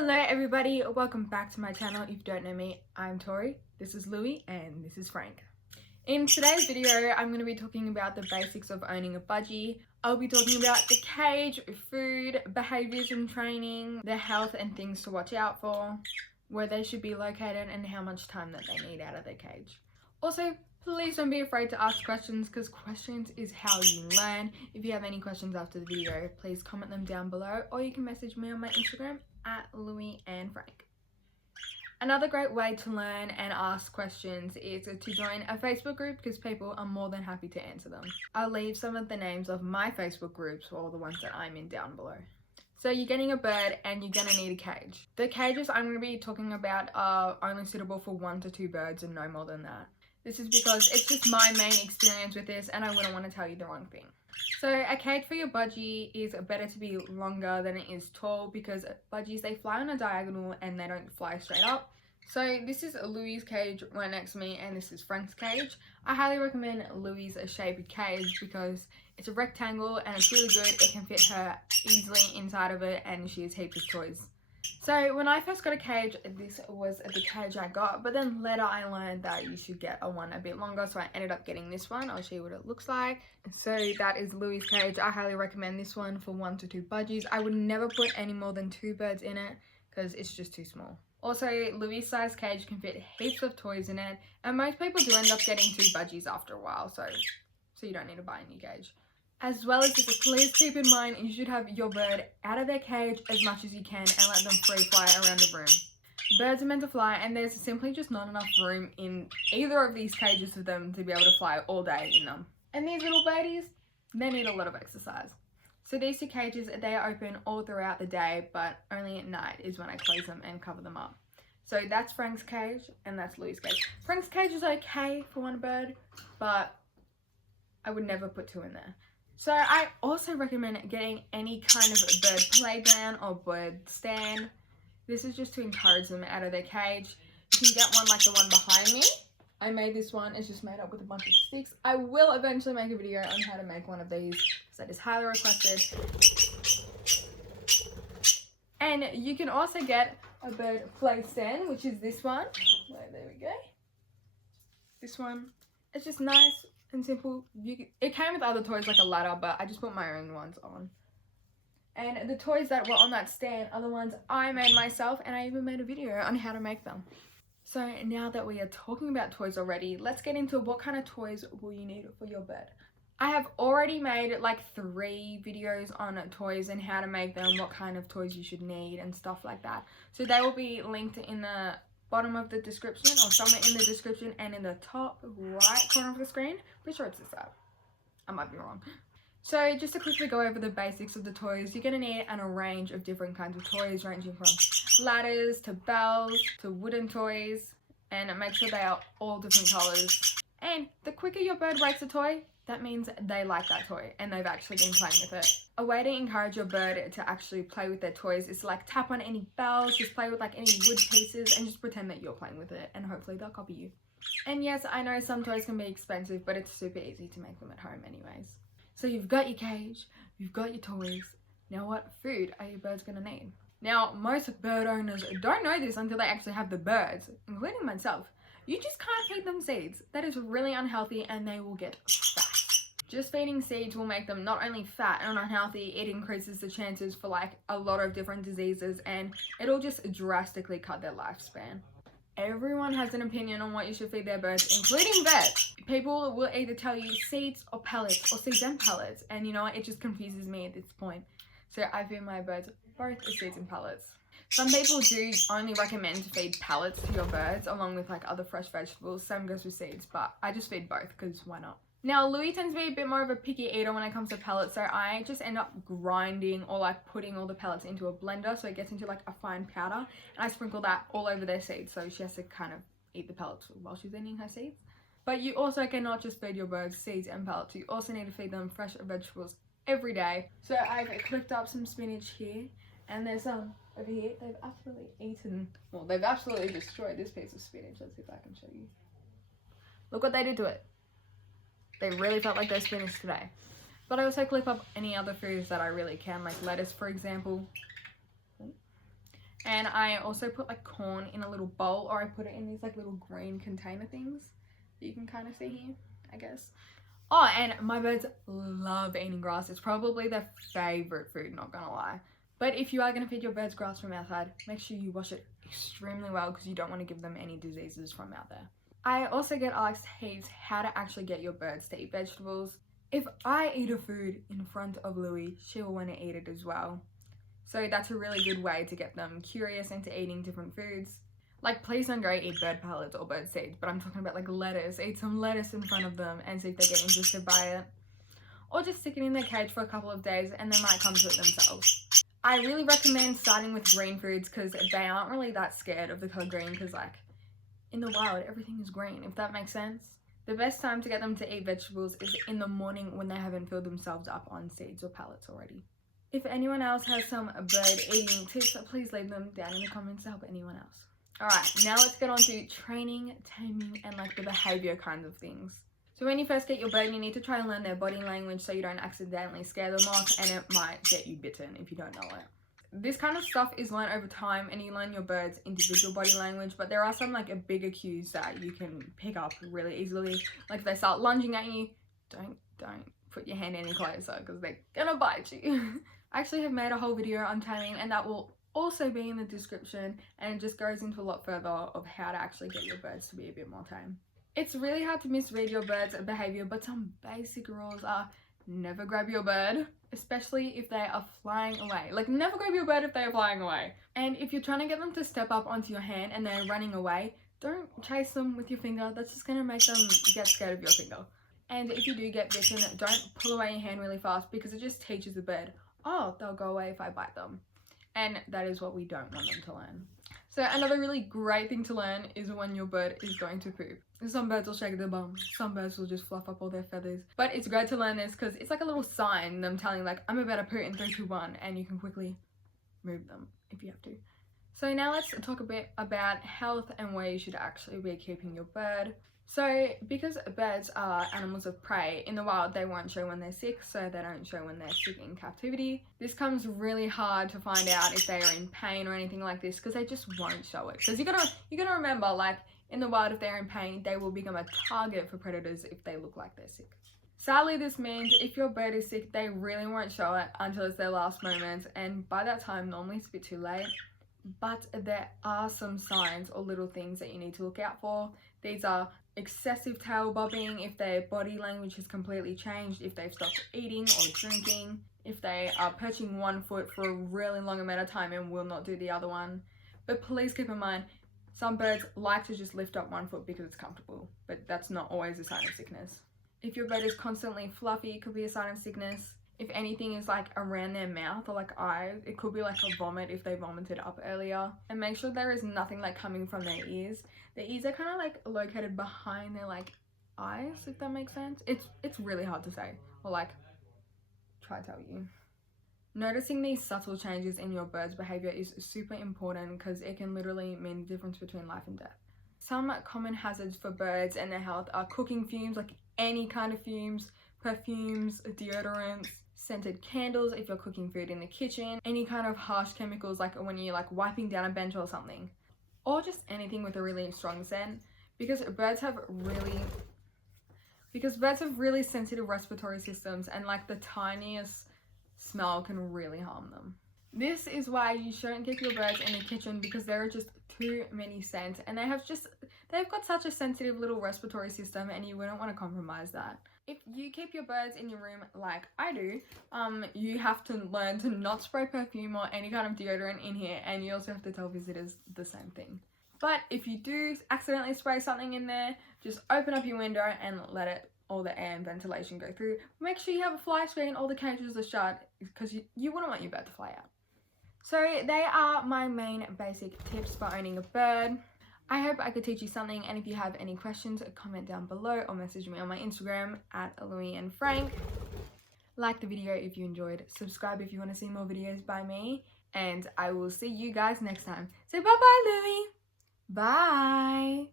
Hello everybody, welcome back to my channel. If you don't know me, I'm Tori, this is Louie, and this is Frank. In today's video, I'm going to be talking about the basics of owning a budgie. I'll be talking about the cage, food, behaviours and training, their health and things to watch out for, where they should be located and how much time that they need out of their cage. Also, please don't be afraid to ask questions because questions is how you learn. If you have any questions after the video, please comment them down below or you can message me on my Instagram at Louie and Frank. Another great way to learn and ask questions is to join a Facebook group because people are more than happy to answer them. I'll leave some of the names of my Facebook groups or the ones that I'm in down below. So you're getting a bird and you're going to need a cage. The cages I'm going to be talking about are only suitable for 1 to 2 birds and no more than that. This is because it's just my main experience with this and I wouldn't want to tell you the wrong thing. So a cage for your budgie is better to be longer than it is tall because budgies, they fly on a diagonal and they don't fly straight up. So this is Louie's cage right next to me and this is Frank's cage. I highly recommend Louie's shaped cage because it's a rectangle and it's really good. It can fit her easily inside of it and she has heaps of toys. So when I first got a cage, this was the cage I got, but then later I learned that you should get one a bit longer, so I ended up getting this one. I'll show you what it looks like. So that is Louie's cage. I highly recommend this one for 1 to 2 budgies. I would never put any more than 2 birds in it because it's just too small. Also, Louie's size cage can fit heaps of toys in it, and most people do end up getting 2 budgies after a while, so you don't need to buy a new cage. As well as this, please keep in mind you should have your bird out of their cage as much as you can and let them free fly around the room. Birds are meant to fly and there's simply just not enough room in either of these cages for them to be able to fly all day in them. And these little babies, they need a lot of exercise. So these 2 cages, they are open all throughout the day, but only at night is when I close them and cover them up. So that's Frank's cage and that's Louie's cage. Frank's cage is okay for 1 bird, but I would never put 2 in there. So I also recommend getting any kind of bird playground or bird stand. This is just to encourage them out of their cage. You can get one like the one behind me. I made this one. It's just made up with a bunch of sticks. I will eventually make a video on how to make one of these because that is highly requested. And you can also get a bird play stand, which is this one. There we go. This one. It's just nice and simple. It came with other toys like a ladder, but I just put my own ones on. And the toys that were on that stand are the ones I made myself, and I even made a video on how to make them. So now that we are talking about toys already, let's get into what kind of toys will you need for your bird. I have already made like 3 videos on toys and how to make them, what kind of toys you should need and stuff like that. So they will be linked in the bottom of the description or somewhere in the description and in the top right corner of the screen. Pretty sure it's this app. I might be wrong. So just to quickly go over the basics of the toys, you're going to need a range of different kinds of toys ranging from ladders to bells to wooden toys, and make sure they are all different colours. And the quicker your bird breaks a toy, that means they like that toy and they've actually been playing with it. A way to encourage your bird to actually play with their toys is to like tap on any bells, just play with like any wood pieces and just pretend that you're playing with it and hopefully they'll copy you. And yes, I know some toys can be expensive, but it's super easy to make them at home anyways. So you've got your cage, you've got your toys. Now what food are your birds gonna need? Now most bird owners don't know this until they actually have the birds, including myself. You just can't feed them seeds. That is really unhealthy and they will get fat. Just feeding seeds will make them not only fat and unhealthy, it increases the chances for like a lot of different diseases and it'll just drastically cut their lifespan. Everyone has an opinion on what you should feed their birds, including vets. People will either tell you seeds or pellets or seeds and pellets, and you know what, it just confuses me at this point. So I feed my birds both seeds and pellets. Some people do only recommend to feed pellets to your birds along with like other fresh vegetables. Same goes with seeds, but I just feed both because why not? Now Louie tends to be a bit more of a picky eater when it comes to pellets, so I just end up grinding or like putting all the pellets into a blender so it gets into like a fine powder, and I sprinkle that all over their seeds so she has to kind of eat the pellets while she's eating her seeds. But you also cannot just feed your birds seeds and pellets, you also need to feed them fresh vegetables every day. So I've clipped up some spinach here, and there's some over here. They've absolutely eaten, well, they've absolutely destroyed this piece of spinach. Let's see if I can show you. Look what they did to it. They really felt like their spinach today. But I also clip up any other foods that I really can, like lettuce for example. And I also put like corn in a little bowl, or I put it in these like little green container things that you can kind of see here, I guess. Oh, and my birds love eating grass. It's probably their favorite food, not gonna lie. But if you are gonna feed your birds grass from outside, make sure you wash it extremely well because you don't want to give them any diseases from out there. I also get asked heaps how to actually get your birds to eat vegetables. If I eat a food in front of Louie, she will want to eat it as well. So that's a really good way to get them curious into eating different foods. Like, please don't go eat bird pellets or bird seeds, but I'm talking about like lettuce. Eat some lettuce in front of them and see if they get interested by it. Or just stick it in their cage for a couple of days and they might come to it themselves. I really recommend starting with green foods because they aren't really that scared of the color green, because like in the wild everything is green, if that makes sense. The best time to get them to eat vegetables is in the morning when they haven't filled themselves up on seeds or pellets already. If anyone else has some bird eating tips, please leave them down in the comments to help anyone else. Alright, now let's get on to training, taming, and like the behavior kinds of things. So when you first get your bird, you need to try and learn their body language so you don't accidentally scare them off, and it might get you bitten if you don't know it. This kind of stuff is learned over time and you learn your bird's individual body language, but there are some like bigger cues that you can pick up really easily. Like if they start lunging at you, don't put your hand any closer because they're gonna bite you. I actually have made a whole video on taming and that will also be in the description, and it just goes into a lot further of how to actually get your birds to be a bit more tame. It's really hard to misread your bird's behavior, but some basic rules are: never grab your bird, especially if they are flying away. Like, never grab your bird if they are flying away. And if you're trying to get them to step up onto your hand and they're running away, don't chase them with your finger. That's just going to make them get scared of your finger. And if you do get bitten, don't pull away your hand really fast because it just teaches the bird, oh, they'll go away if I bite them. And that is what we don't want them to learn. So another really great thing to learn is when your bird is going to poop. Some birds will shake their bum, some birds will just fluff up all their feathers. But it's great to learn this because it's like a little sign, them telling like, I'm about to poop in 3, 2, 1, and you can quickly move them if you have to. So now let's talk a bit about health and where you should actually be keeping your bird. So because birds are animals of prey, in the wild they won't show when they're sick, so they don't show when they're sick in captivity. This comes really hard to find out if they are in pain or anything like this because they just won't show it. Because you gotta remember, like in the wild, if they're in pain, they will become a target for predators if they look like they're sick. Sadly, this means if your bird is sick, they really won't show it until it's their last moments, and by that time normally it's a bit too late. But there are some signs or little things that you need to look out for. These are excessive tail bobbing, if their body language has completely changed, if they've stopped eating or drinking, if they are perching one foot for a really long amount of time and will not do the other one. But please keep in mind, some birds like to just lift up one foot because it's comfortable, but that's not always a sign of sickness. If your bird is constantly fluffy, it could be a sign of sickness. If anything is like around their mouth or like eyes, it could be like a vomit if they vomited up earlier. And make sure there is nothing like coming from their ears. Their ears are kind of like located behind their like eyes, if that makes sense. It's really hard to say, or like try to tell you. Noticing these subtle changes in your bird's behavior is super important because it can literally mean the difference between life and death. Some common hazards for birds and their health are cooking fumes, like any kind of fumes, perfumes, deodorants, scented candles if you're cooking food in the kitchen, any kind of harsh chemicals like when you're like wiping down a bench or something, or just anything with a really strong scent, because birds have really sensitive respiratory systems, and like the tiniest smell can really harm them. This is why you shouldn't keep your birds in the kitchen, because there are just too many scents, and they've got such a sensitive little respiratory system, and you wouldn't want to compromise that. If you keep your birds in your room like I do, you have to learn to not spray perfume or any kind of deodorant in here, and you also have to tell visitors the same thing. But if you do accidentally spray something in there, just open up your window and let all the air and ventilation go through. Make sure you have a fly screen, all the cages are shut, because you wouldn't want your bird to fly out. So they are my main basic tips for owning a bird. I hope I could teach you something, and if you have any questions, comment down below or message me on my Instagram at @LouieandFrank. Like the video if you enjoyed, subscribe if you want to see more videos by me, and I will see you guys next time. So bye bye, Louie. Bye.